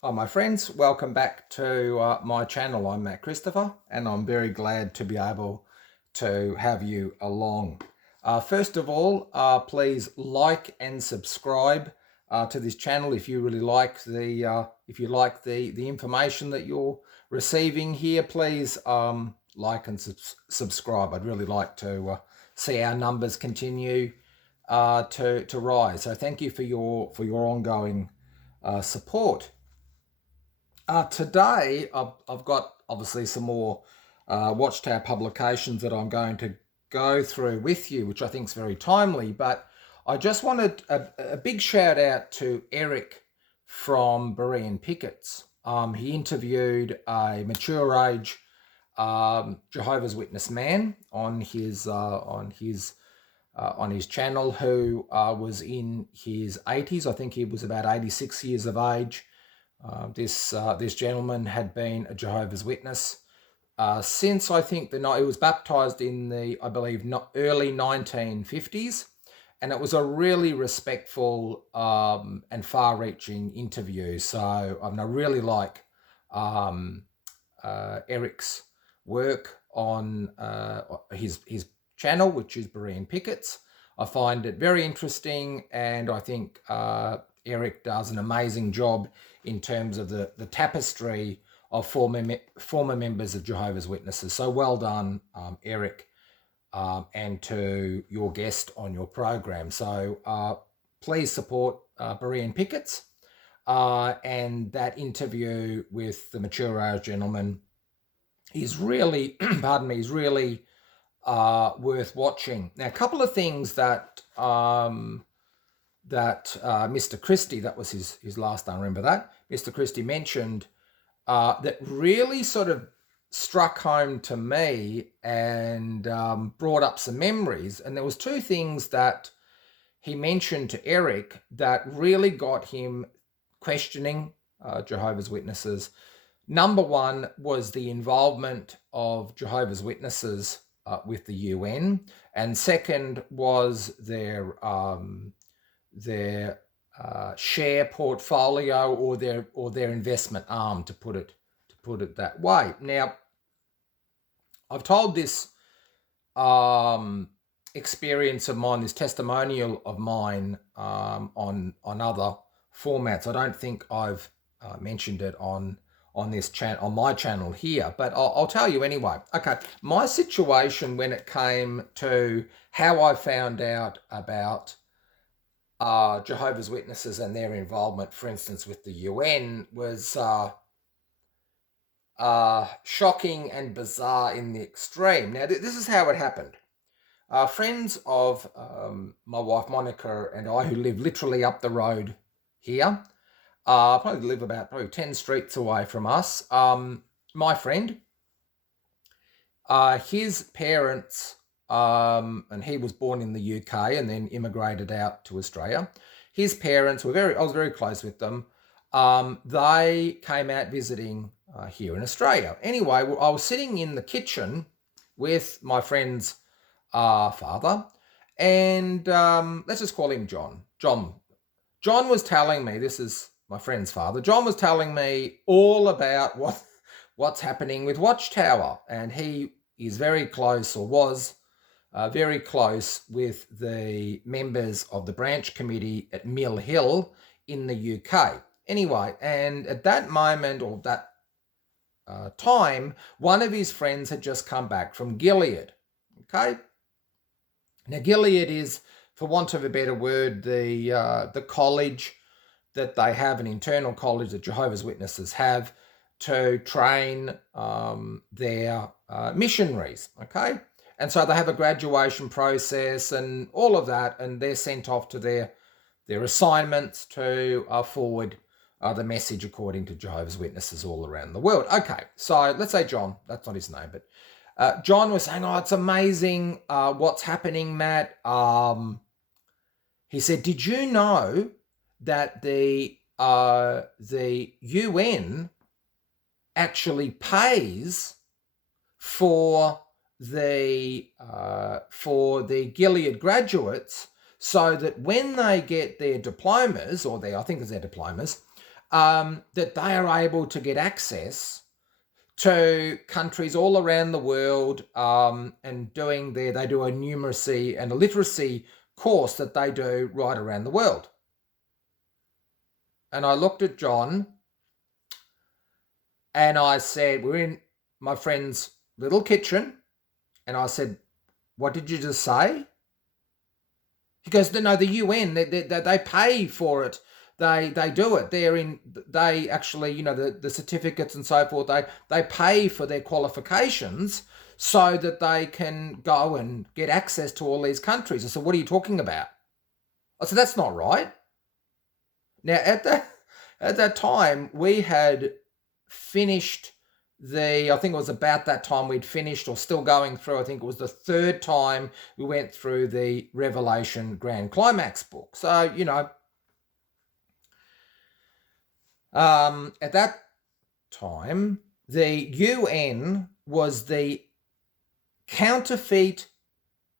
Hi, my friends. Welcome back to my channel. I'm Matt Christopher, and I'm very glad to be able to have you along. First of all, please like and subscribe to this channel if you really like the information that you're receiving here. Please like and subscribe. I'd really like to see our numbers continue to rise. So thank you for your ongoing support. Today, I've got obviously some more Watchtower publications that I'm going to go through with you, which I think is very timely. But I just wanted a big shout out to Eric from Berean Pickets. He interviewed a mature age Jehovah's Witness man on his channel who was in his 80s. I think he was about 86 years of age. This gentleman had been a Jehovah's Witness since I think he was baptized in the, I believe, early 1950s, and it was a really respectful and far-reaching interview. So I really like Eric's work on his channel, which is Berean Pickets. I find it very interesting, and I think Eric does an amazing job in terms of the tapestry of former members of Jehovah's Witnesses. So well done, Eric, and to your guest on your program. So please support Berean Pickets. And that interview with the mature age gentleman is really, pardon me, is really worth watching. Now, a couple of things that Mr. Christie, that was his last name, remember that? Mr. Christie mentioned that really sort of struck home to me and brought up some memories. And there was two things that he mentioned to Eric that really got him questioning Jehovah's Witnesses. Number one was the involvement of Jehovah's Witnesses with the UN, and second was their share portfolio or their investment arm, to put it that way. Now, I've told this experience of mine, this testimonial of mine on other formats. I don't think I've mentioned it on this channel, on my channel here, but I'll tell you anyway. Okay, my situation when it came to how I found out about Jehovah's Witnesses and their involvement, for instance, with the UN, was shocking and bizarre in the extreme. Now, this is how it happened. Friends of my wife Monica and I, who live literally up the road here, probably live about 10 streets away from us. My friend, his parents, and he was born in the UK and then immigrated out to Australia. His parents I was very close with them. They came out visiting here in Australia. Anyway, I was sitting in the kitchen with my friend's father, and let's just call him John. John was telling me, this is my friend's father, John was telling me all about what's happening with Watchtower, and he is very close, or was very close, with the members of the branch committee at Mill Hill in the UK. Anyway, and at that moment, or that time, one of his friends had just come back from Gilead. Okay? Now, Gilead is, for want of a better word, the college that they have, an internal college that Jehovah's Witnesses have to train their missionaries, okay? And so they have a graduation process and all of that, and they're sent off to their assignments to forward the message according to Jehovah's Witnesses all around the world. Okay, so let's say John, that's not his name, but John was saying, oh, it's amazing what's happening, Matt. He said, did you know that the UN actually pays for the Gilead graduates, so that when they get their diplomas, or I think it's their diplomas, that they are able to get access to countries all around the world, and they do a numeracy and a literacy course that they do right around the world. And I looked at John and I said, we're in my friend's little kitchen, and I said, what did you just say? He goes, no, the UN, they pay for it. They do it. They actually, the certificates and so forth, they pay for their qualifications so that they can go and get access to all these countries. I said, what are you talking about? I said, that's not right. Now, at that time, we had finished I think it was about that time we'd finished or still going through, I think it was the third time we went through the Revelation Grand Climax book. So, at that time, the UN was the counterfeit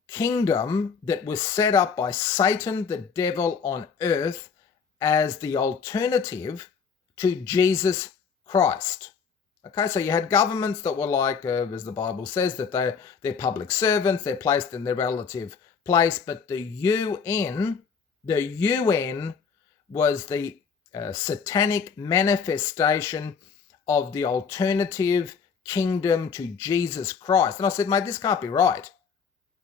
kingdom that was set up by Satan, the devil on earth, as the alternative to Jesus Christ. Okay, so you had governments that were like, as the Bible says, that they're public servants, they're placed in their relative place, but the UN was the satanic manifestation of the alternative kingdom to Jesus Christ. And I said, mate, this can't be right.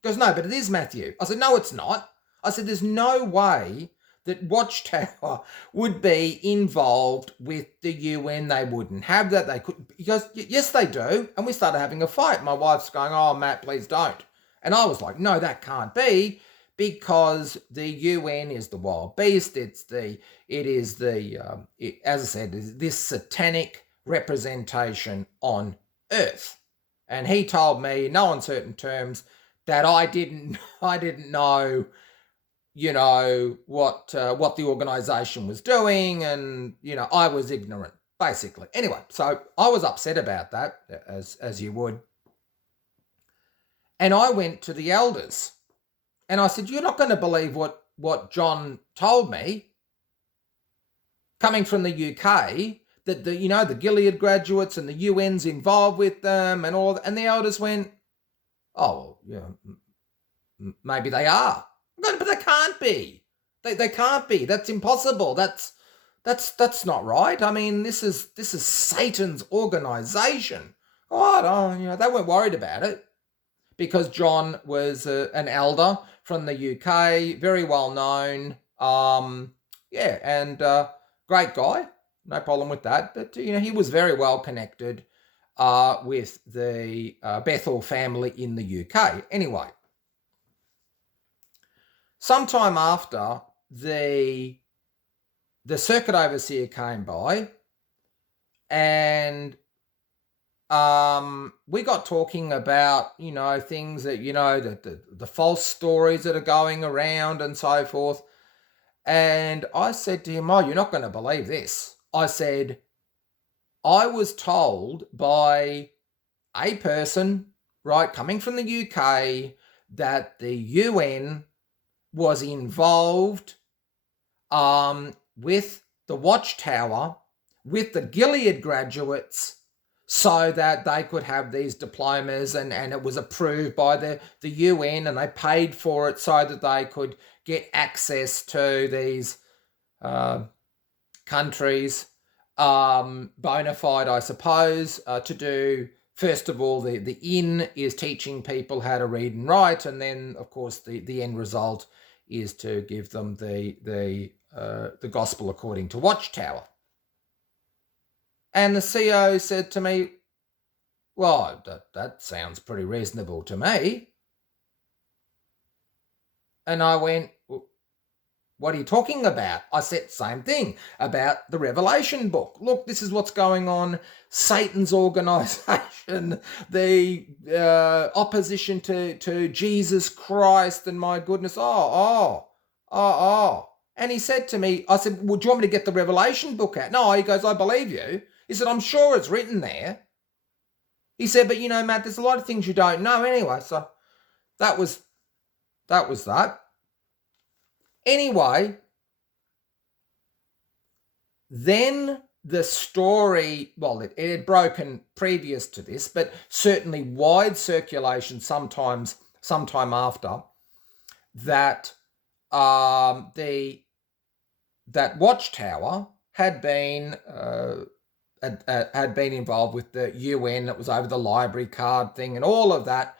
He goes, no, but it is, Matthew. I said, no, it's not. I said, there's no way that Watchtower would be involved with the UN. They wouldn't have that. They could. He goes, yes, they do. And we started having a fight. My wife's going, oh, Matt, please don't. And I was like, no, that can't be, because the UN is the wild beast. As I said, is this satanic representation on earth. And he told me, in no uncertain terms, that I didn't know, what the organisation was doing, and I was ignorant, basically. Anyway, so I was upset about that, as you would, and I went to the elders, and I said, "You're not going to believe what John told me, coming from the UK, that the Gilead graduates and the UN's involved with them and all." And the elders went, "Oh, well, maybe they are." But they can't be. They can't be. That's impossible. That's not right. I mean, this is Satan's organization. They weren't worried about it, because John was an elder from the UK, very well known. And great guy, no problem with that. But he was very well connected with the Bethel family in the UK. Anyway. Sometime after, the circuit overseer came by, and we got talking about things that the false stories that are going around and so forth. And I said to him, "Oh, you're not going to believe this." I said, "I was told by a person, right, coming from the UK, that the UN was involved with the Watchtower, with the Gilead graduates, so that they could have these diplomas, and it was approved by the UN, and they paid for it so that they could get access to these countries, bona fide, I suppose, to do." First of all, the in is teaching people how to read and write, and then, of course, the end result is to give them the gospel according to Watchtower. And the CO said to me, "Well, that sounds pretty reasonable to me." And I went, "What are you talking about?" I said, same thing about the Revelation book. Look, this is what's going on. Satan's organization, the opposition to Jesus Christ, and my goodness, oh. And he said to me, I said, "Well, do you want me to get the Revelation book out?" "No," he goes, "I believe you." He said, "I'm sure it's written there." He said, "But Matt, there's a lot of things you don't know anyway." So that was that. Anyway, Then the story, well, it had broken previous to this, but certainly wide circulation sometime after that, that watchtower had been involved with the UN. It was over the library card thing and all of that.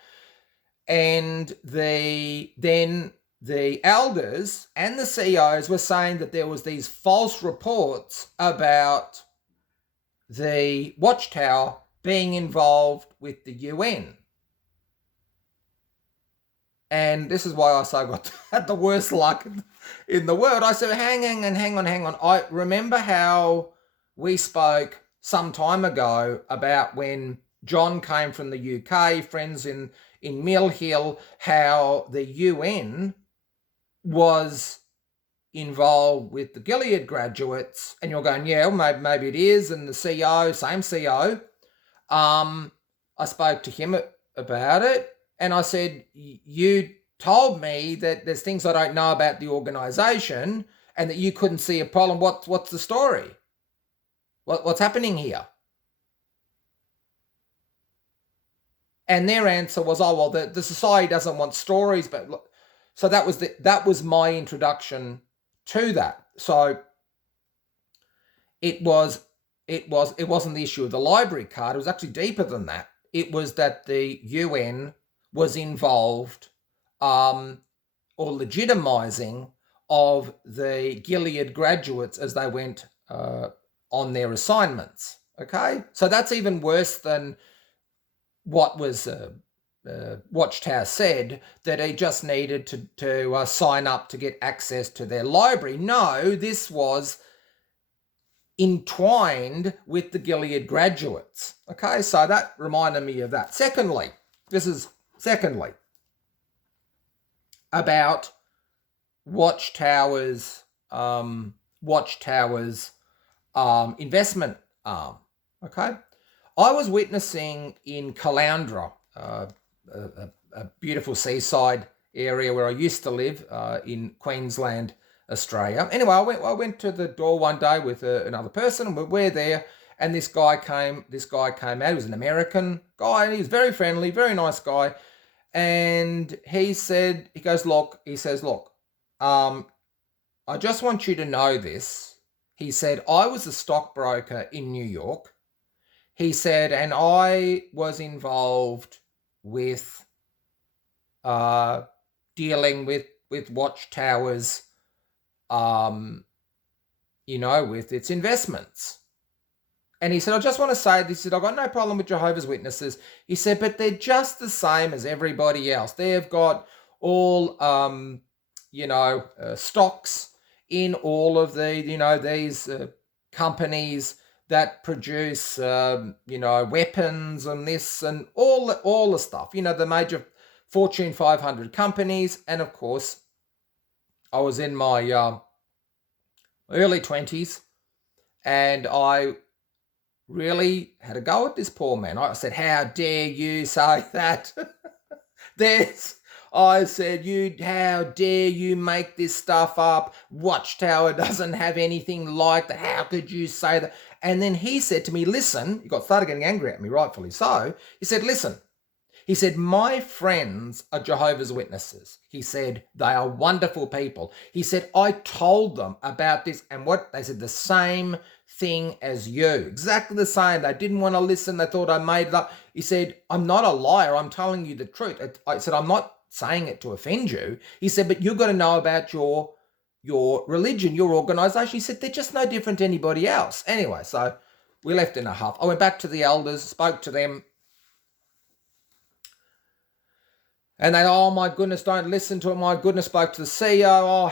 And then the elders and the CEOs were saying that there was these false reports about the watchtower being involved with the UN. And this is why I say I had the worst luck in the world. I said, hang on. I remember how we spoke some time ago about when John came from the UK, friends in Mill Hill, how the UN was involved with the Gilead graduates, and you're going, yeah, well, maybe it is, and the CEO, same CEO, I spoke to him about it, and I said, you told me that there's things I don't know about the organisation and that you couldn't see a problem. What's the story? What's happening here? And their answer was, oh, well, the society doesn't want stories. But look, so that was my introduction to that. So it wasn't the issue of the library card. It was actually deeper than that. It was that the UN was involved or legitimising of the Gilead graduates as they went on their assignments. Okay, so that's even worse than what was Watchtower said, that he just needed to sign up to get access to their library. No, this was entwined with the Gilead graduates. Okay, so that reminded me of that. Secondly, about Watchtower's investment arm. Okay, I was witnessing in Caloundra, a beautiful seaside area where I used to live in Queensland, Australia. Anyway, I went to the door one day with another person, and we're there, and this guy came out. He was an American guy, and he was very friendly, very nice guy. And he says, look, I just want you to know this. He said, I was a stockbroker in New York. He said, and I was involved with dealing with Watchtower's, with its investments. And he said, I just want to say this. He said, I've got no problem with Jehovah's Witnesses. He said, but they're just the same as everybody else. They've got all, stocks in all of the, these companies that produce, weapons and this and all the stuff, the major Fortune 500 companies. And of course, I was in my early 20s, and I really had a go at this poor man. I said, how dare you say that? I said, how dare you make this stuff up? Watchtower doesn't have anything like that. How could you say that? And then he said to me, listen, he started getting angry at me, rightfully so. He said, listen. He said, my friends are Jehovah's Witnesses. He said, they are wonderful people. He said, I told them about this, and what they said, the same thing as you. Exactly the same. They didn't want to listen. They thought I made it up. He said, I'm not a liar. I'm telling you the truth. I said, I'm not saying it to offend you. He said, but you've got to know about your religion, your organisation. He said, they're just no different to anybody else. Anyway, so we left in a huff. I went back to the elders, spoke to them. And they, oh my goodness, don't listen to it. My goodness, spoke to the CEO.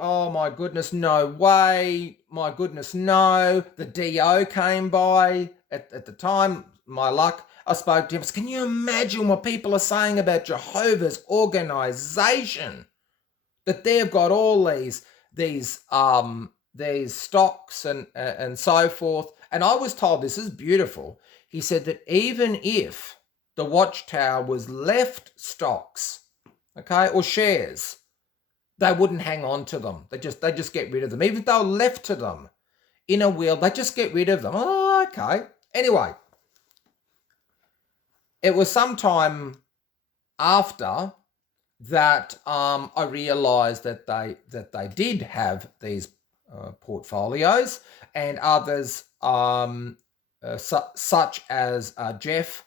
Oh my goodness, no way. My goodness, no. The DO came by at the time, my luck. I spoke to him. I said, can you imagine what people are saying about Jehovah's organisation? That they've got all these stocks and so forth. And I was told, this is beautiful. He said that even if the Watchtower was left stocks, okay, or shares, they wouldn't hang on to them. They just get rid of them. Even if they were left to them, in a will, they just get rid of them. Oh, okay. Anyway, it was sometime after that I realised that they did have these portfolios, and others such as Jeff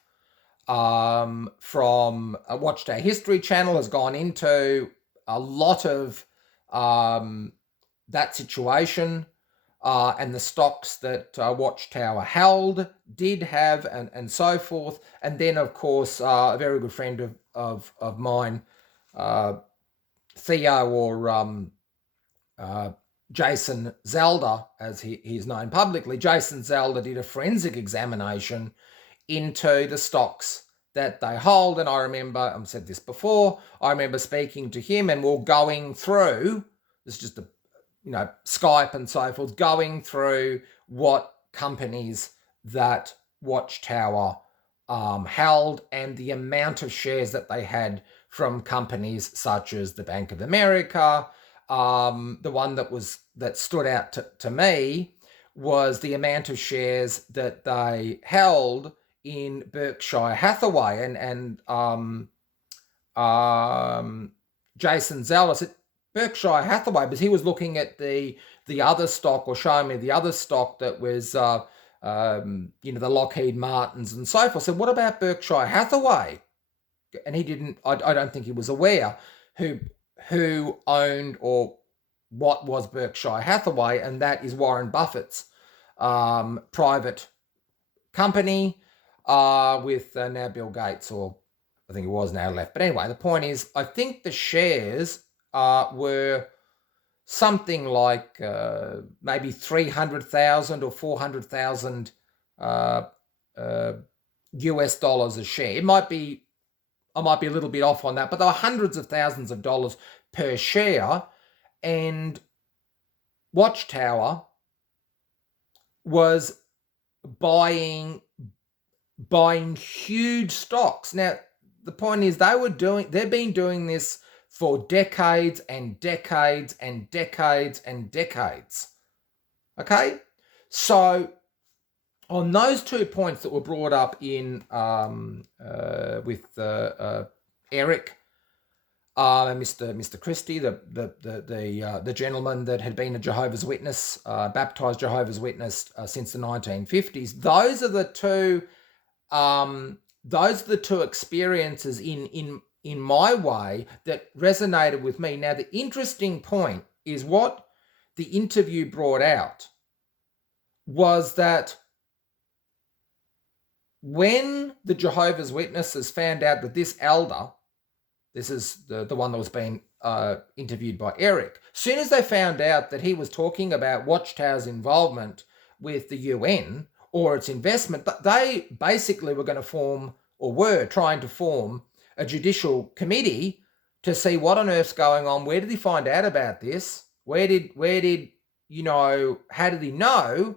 from Watchtower History Channel has gone into a lot of that situation and the stocks that Watchtower held, did have, and so forth. And then, of course, a very good friend of mine, Theo, or Jason Zalda, as he's known publicly, Jason Zalda did a forensic examination into the stocks that they hold. And I remember, I've said this before, I remember speaking to him, and we're going through, this is just a Skype and so forth, going through what companies that Watchtower held, and the amount of shares that they had from companies such as the Bank of America. The one that stood out to me was the amount of shares that they held in Berkshire Hathaway, and Jason Zalda said Berkshire Hathaway, because he was looking at the other stock, or showing me the other stock that was the Lockheed Martins and so forth. So what about Berkshire Hathaway? And he didn't. I don't think he was aware who owned or what was Berkshire Hathaway, and that is Warren Buffett's private company with now Bill Gates, or I think it was now left. But anyway, the point is, I think the shares were something like maybe 300,000 or 400,000 US dollars a share. I might be a little bit off on that, but there were hundreds of thousands of dollars per share, and Watchtower was buying huge stocks. Now, the point is, they've been doing this for decades and decades and decades and decades. Okay? So, on those 2 points that were brought up in with Eric and Mr. Christie, the gentleman that had been a Jehovah's Witness, baptized Jehovah's Witness since the 1950s, those are the two experiences in my way that resonated with me. Now, the interesting point is what the interview brought out was that when the Jehovah's Witnesses found out that this elder, this is the one that was being interviewed by Eric, as soon as they found out that he was talking about Watchtower's involvement with the UN or its investment, they basically were going to form, or were trying to form, a judicial committee to see what on earth's going on. Where did he find out about this? Where did how did he know?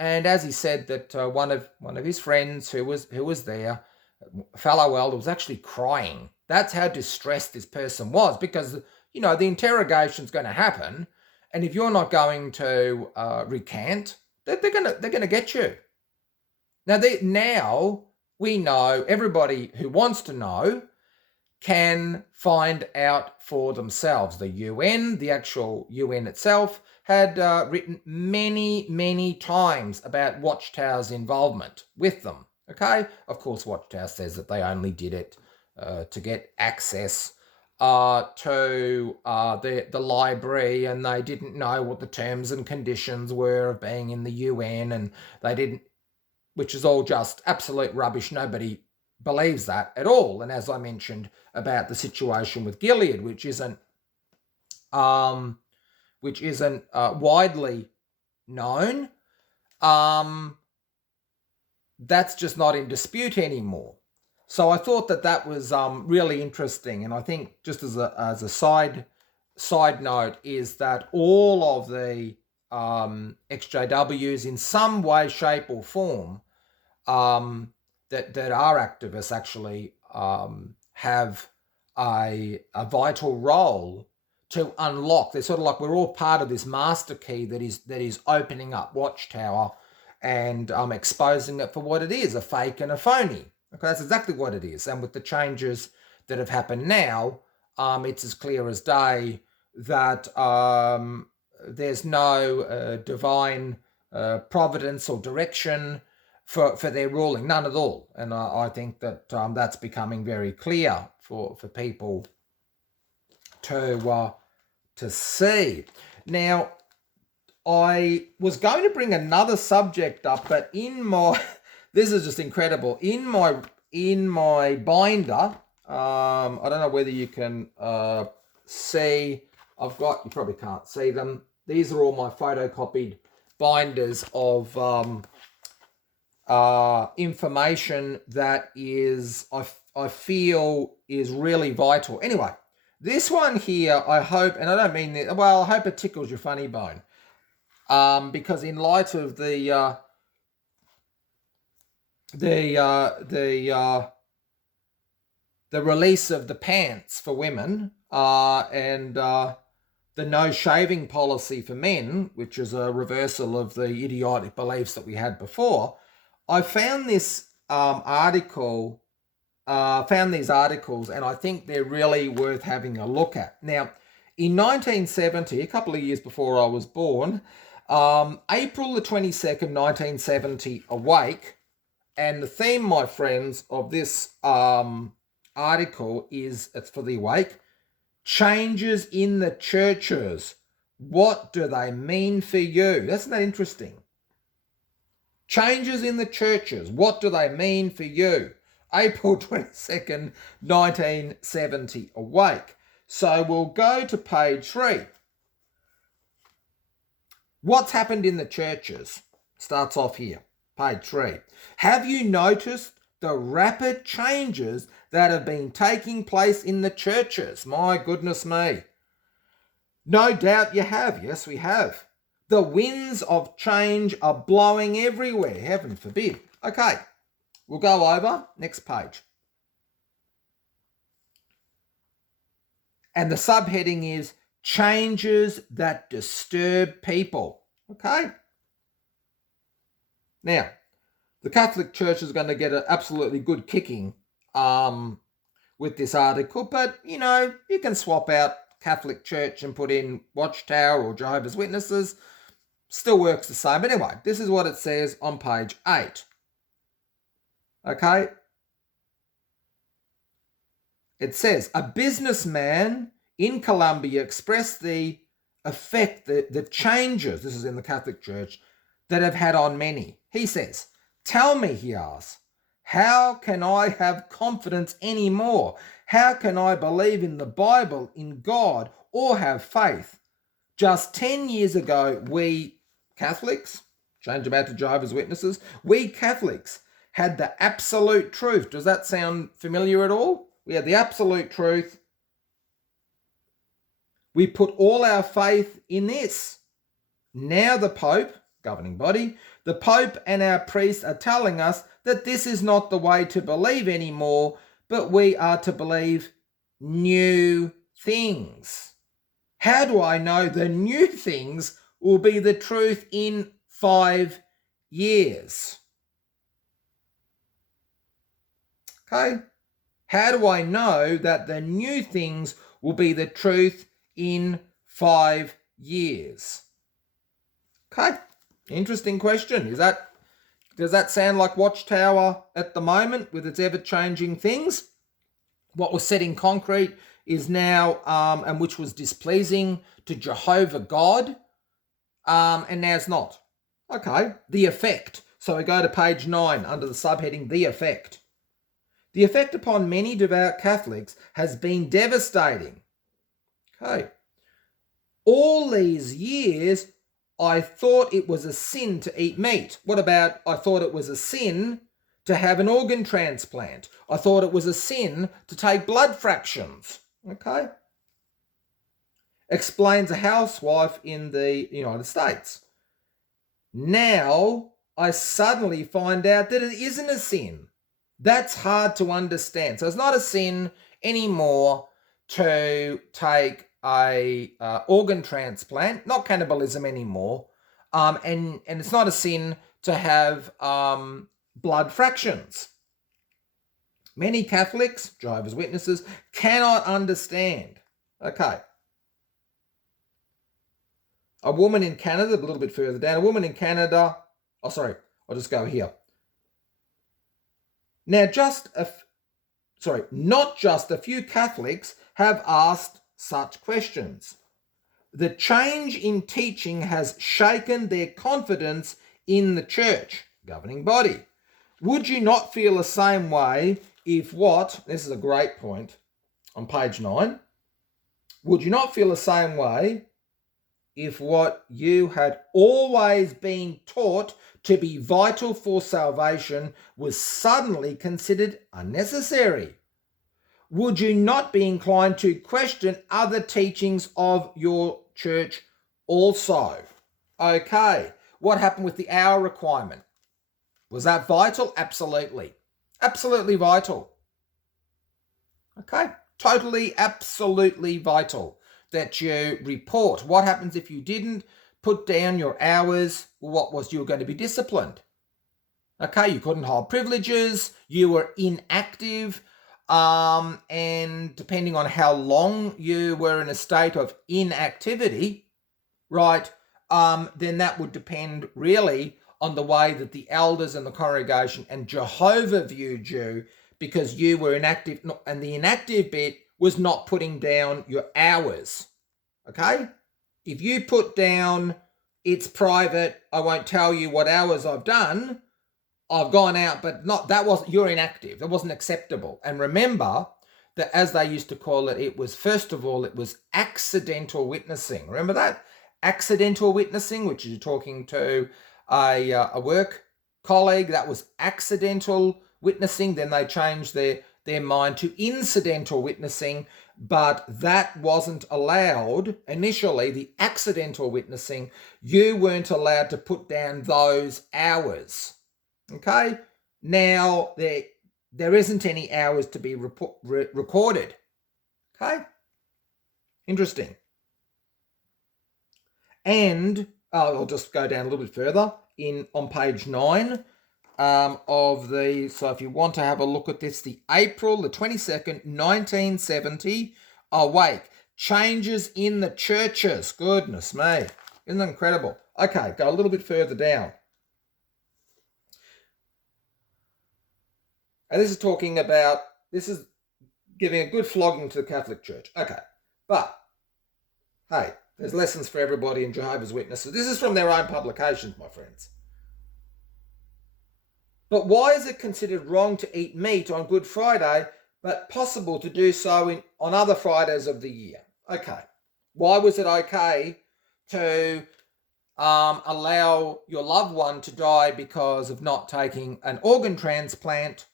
And as he said, that one of his friends who was there, a fellow elder, was actually crying. That's how distressed this person was, because the interrogation's going to happen, and if you're not going to recant, they're gonna get you. Now we know, everybody who wants to know can find out for themselves. The UN, the actual UN itself, had written many, many times about Watchtower's involvement with them. Okay? Of course, Watchtower says that they only did it to get access to the library, and they didn't know what the terms and conditions were of being in the UN, and they didn't, which is all just absolute rubbish. Nobody believes that at all. And as I mentioned about the situation with Gilead, which isn't widely known, that's just not in dispute anymore. So I thought that was really interesting, and I think, just as a side note, is that all of the XJWs in some way, shape, or form that are activists actually have a vital role to unlock. They're sort of like we're all part of this master key that is opening up Watchtower and exposing it for what it is, a fake and a phony. Okay, that's exactly what it is. And with the changes that have happened now, it's as clear as day that there's no divine providence or direction for their ruling, none at all. And I think that that's becoming very clear for people to see. Now, I was going to bring another subject up, but this is just incredible. In my binder, I don't know whether you can see. You probably can't see them. These are all my photocopied binders of information that I feel is really vital. Anyway, this one here, I hope, and I don't mean that, well, I hope it tickles your funny bone. Because in light of the release of the pants for women and the no shaving policy for men, which is a reversal of the idiotic beliefs that we had before, I found this article. Found these articles, and I think they're really worth having a look at. Now, in 1970, a couple of years before I was born, April the 22nd, 1970, Awake, and the theme, my friends, of this article it's for the Awake, changes in the churches. What do they mean for you? Isn't that interesting? Changes in the churches. What do they mean for you? April 22nd, 1970, Awake. So we'll go to page 3. What's happened in the churches? Starts off here, page 3. Have you noticed the rapid changes that have been taking place in the churches? My goodness me. No doubt you have. Yes, we have. The winds of change are blowing everywhere. Heaven forbid. Okay. We'll go over, next page. And the subheading is changes that disturb people. Okay? Now, the Catholic Church is going to get an absolutely good kicking with this article, but, you can swap out Catholic Church and put in Watchtower or Jehovah's Witnesses. Still works the same. But anyway, this is what it says on page 8. Okay? It says, a businessman in Colombia expressed the effect, the changes, this is in the Catholic Church, that have had on many. He says, tell me, he asks, how can I have confidence anymore? How can I believe in the Bible, in God, or have faith? Just 10 years ago, we Catholics, change them out to Jehovah's Witnesses, we Catholics had the absolute truth. Does that sound familiar at all? We had the absolute truth. We put all our faith in this. Now the Pope, governing body, the Pope and our priests are telling us that this is not the way to believe anymore, but we are to believe new things. How do I know the new things will be the truth in 5 years? Okay? How do I know that the new things will be the truth in 5 years? Okay, interesting question. Does that sound like Watchtower at the moment with its ever-changing things? What was set in concrete is now, and which was displeasing to Jehovah God, and now it's not. Okay, the effect. So we go to page 9 under the subheading, the effect. The effect upon many devout Catholics has been devastating. Okay. All these years, I thought it was a sin to eat meat. What about I thought it was a sin to have an organ transplant? I thought it was a sin to take blood fractions. Okay. Explains a housewife in the United States. Now, I suddenly find out that it isn't a sin. That's hard to understand. So it's not a sin anymore to take organ transplant, not cannibalism anymore, and it's not a sin to have blood fractions. Many Catholics, Jehovah's Witnesses, cannot understand. Okay. A woman in Canada, a little bit further down, a woman in Canada, I'll just go here. Now, not just a few Catholics have asked such questions. The change in teaching has shaken their confidence in the church, governing body. Would you not feel the same way if this is a great point on page 9, would you not feel the same way if what you had always been taught to be vital for salvation was suddenly considered unnecessary? Would you not be inclined to question other teachings of your church also? Okay, what happened with the hour requirement? Was that vital? Absolutely. Absolutely vital. Okay, totally, absolutely vital that you report. What happens if you didn't put down your hours? You were going to be disciplined. Okay, you couldn't hold privileges, you were inactive, and depending on how long you were in a state of inactivity, right, then that would depend really on the way that the elders and the congregation and Jehovah viewed you, because you were inactive, and the inactive bit was not putting down your hours. Okay? If you put down, it's private, I won't tell you what hours I've done, I've gone out, but you're inactive. That wasn't acceptable. And remember that, as they used to call it, it was accidental witnessing. Remember that? Accidental witnessing, which is talking to a work colleague, that was accidental witnessing. Then they changed their mind to incidental witnessing, but that wasn't allowed initially. The accidental witnessing, you weren't allowed to put down those hours. Okay, now there isn't any hours to be recorded. Okay, interesting. And I'll just go down a little bit further on page 9 so if you want to have a look at this, the April the 22nd, 1970, Awake, changes in the churches. Goodness me, isn't that incredible? Okay, go a little bit further down. And this is giving a good flogging to the Catholic Church. Okay, but hey, there's lessons for everybody in Jehovah's Witnesses. This is from their own publications, my friends. But why is it considered wrong to eat meat on Good Friday, but possible to do so on other Fridays of the year? Okay, why was it okay to allow your loved one to die because of not taking an organ transplant,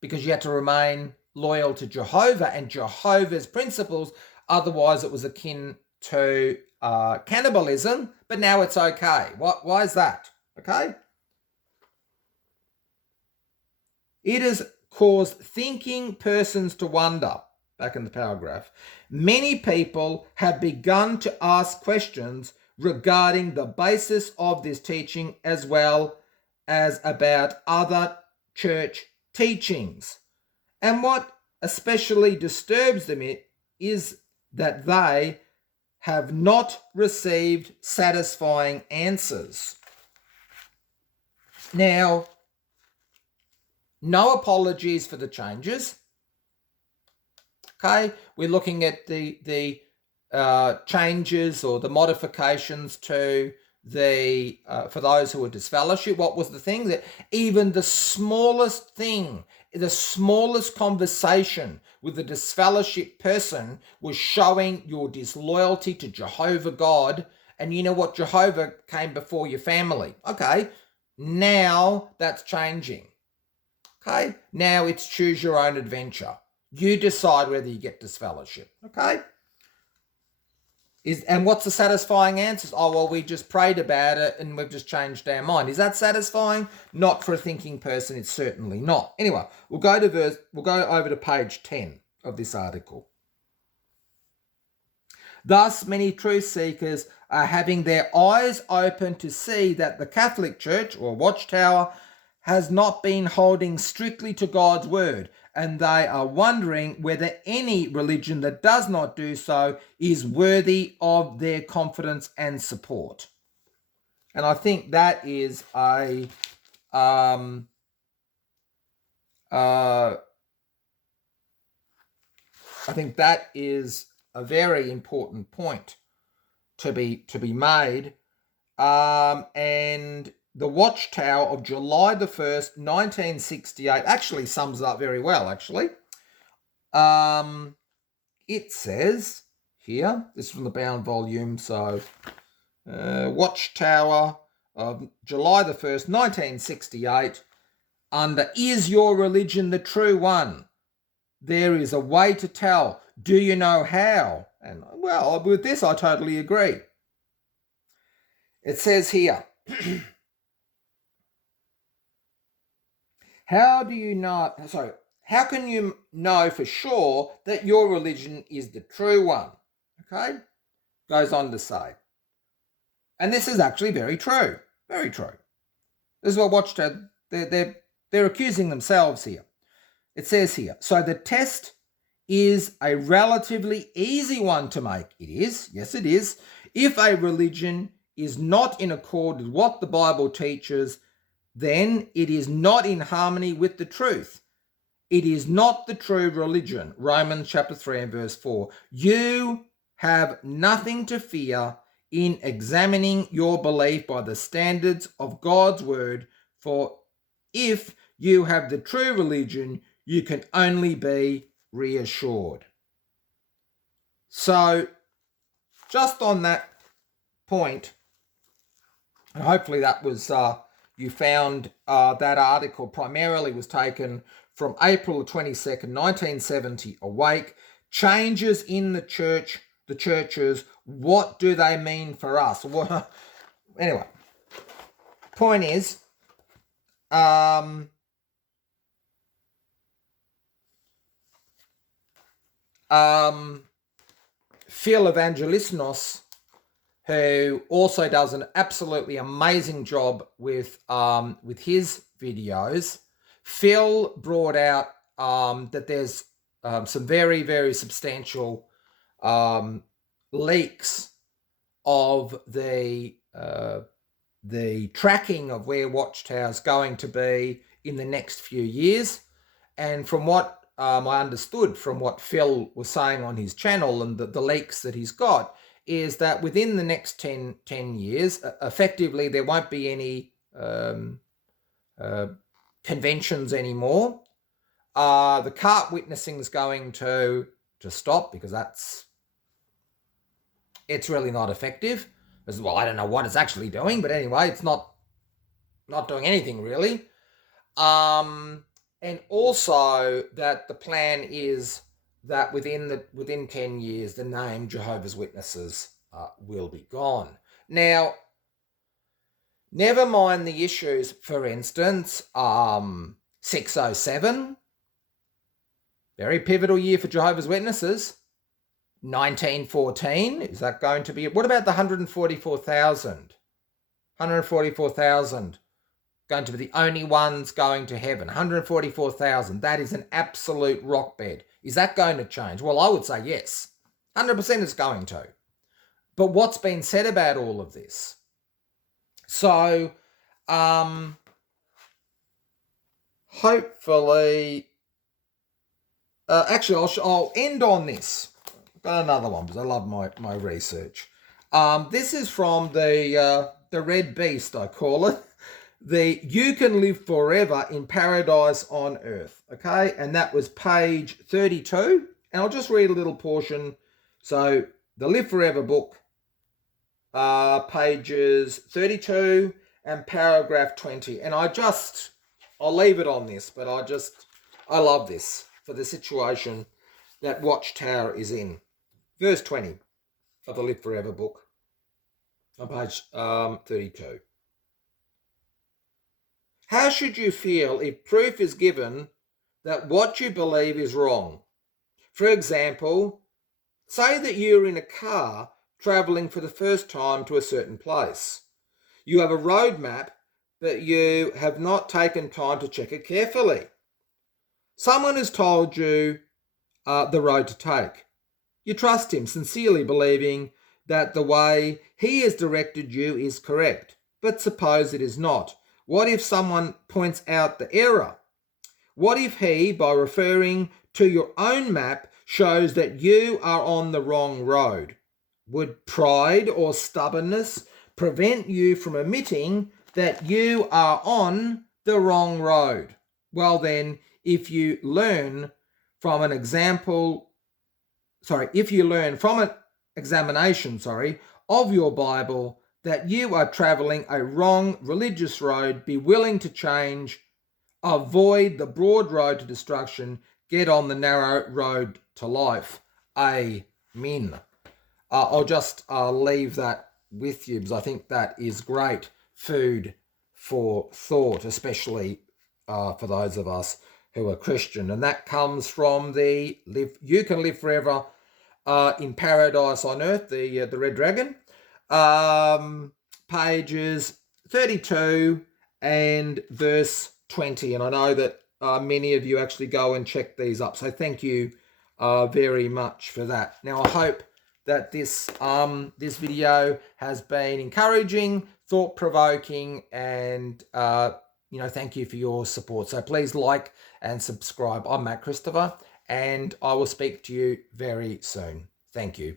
because you had to remain loyal to Jehovah and Jehovah's principles? Otherwise, it was akin to cannibalism, but now it's okay. Why is that? Okay. It has caused thinking persons to wonder. Back in the paragraph, many people have begun to ask questions regarding the basis of this teaching, as well as about other church teachings. And what especially disturbs them is that they have not received satisfying answers. Now, no apologies for the changes. Okay, we're looking at the changes or the modifications to for those who are disfellowship. What was the thing? That even the smallest thing, the smallest conversation with a disfellowship person was showing your disloyalty to Jehovah God. And you know what? Jehovah came before your family. Okay, now that's changing. Okay, now it's choose your own adventure. You decide whether you get disfellowship. Okay? And what's the satisfying answers? Oh, well, we just prayed about it and we've just changed our mind. Is that satisfying? Not for a thinking person. It's certainly not. Anyway, we'll go over to page 10 of this article. Thus, many truth seekers are having their eyes open to see that the Catholic Church, or Watchtower, has not been holding strictly to God's word, and they are wondering whether any religion that does not do so is worthy of their confidence and support. And I think that is a I think that is a very important point to be made. And the Watchtower of July the 1st, 1968 actually sums it up very well, actually. It says here, this is from the bound volume, so Watchtower of July the 1st, 1968, under Is Your Religion the True One? There is a way to tell. Do you know how? And well, with this I totally agree. It says here, how can you know for sure that your religion is the true one? Okay? Goes on to say. And this is actually very true. Very true. This is what Watchtower, they're accusing themselves here. It says here, so the test is a relatively easy one to make. It is, yes it is. If a religion is not in accord with what the Bible teaches, then it is not in harmony with the truth. It is not the true religion. Romans chapter 3 and verse 4. You have nothing to fear in examining your belief by the standards of God's word, for if you have the true religion, you can only be reassured. So, just on that point, and hopefully that was, you found that article primarily was taken from April 22nd, 1970, Awake, Changes in the Churches, What Do They Mean for Us? Anyway, point is, Phil Evangelisnos, who also does an absolutely amazing job with his videos. Phil brought out that there's some very, very substantial leaks of the tracking of where Watchtower is going to be in the next few years. And from what I understood from what Phil was saying on his channel and the leaks that he's got, is that within the next 10 years, effectively there won't be any conventions anymore. The cart witnessing is going to stop because it's really not effective. Well, I don't know what it's actually doing, but anyway, it's not doing anything really. And also that the plan is that within 10 years, the name Jehovah's Witnesses will be gone. Now, never mind the issues, for instance, 607, very pivotal year for Jehovah's Witnesses. 1914, is that going to be it? What about the 144,000? 144,000 going to be the only ones going to heaven. 144,000, that is an absolute rock bed. Is that going to change? Well, I would say yes. 100% it's going to. But what's been said about all of this? So, hopefully, actually, I'll end on this. I've got another one because I love my research. This is from the Red Beast, I call it. The You Can Live Forever in Paradise on Earth, okay? And that was page 32. And I'll just read a little portion. So, the Live Forever book, pages 32 and paragraph 20. And I'll leave it on this, but I love this for the situation that Watchtower is in. Verse 20 of the Live Forever book on page 32. How should you feel if proof is given that what you believe is wrong? For example, Say that you're in a car travelling for the first time to a certain place. You have a road map, but you have not taken time to check it carefully. Someone has told you the road to take. You trust him, sincerely believing that the way he has directed you is correct. But suppose it is not. What if someone points out the error? What if he, by referring to your own map, shows that you are on the wrong road? Would pride or stubbornness prevent you from admitting that you are on the wrong road? Well then, if you learn from an examination, of your Bible that you are traveling a wrong religious road, be willing to change, avoid the broad road to destruction, get on the narrow road to life. Amen. I'll just leave that with you because I think that is great food for thought, especially for those of us who are Christian. And that comes from the You Can Live Forever in Paradise on Earth, the Red Dragon, pages 32 and verse 20. And I know that many of you actually go and check these up. So thank you very much for that. Now, I hope that this video has been encouraging, thought-provoking, and thank you for your support. So please like and subscribe. I'm Matt Christopher, and I will speak to you very soon. Thank you.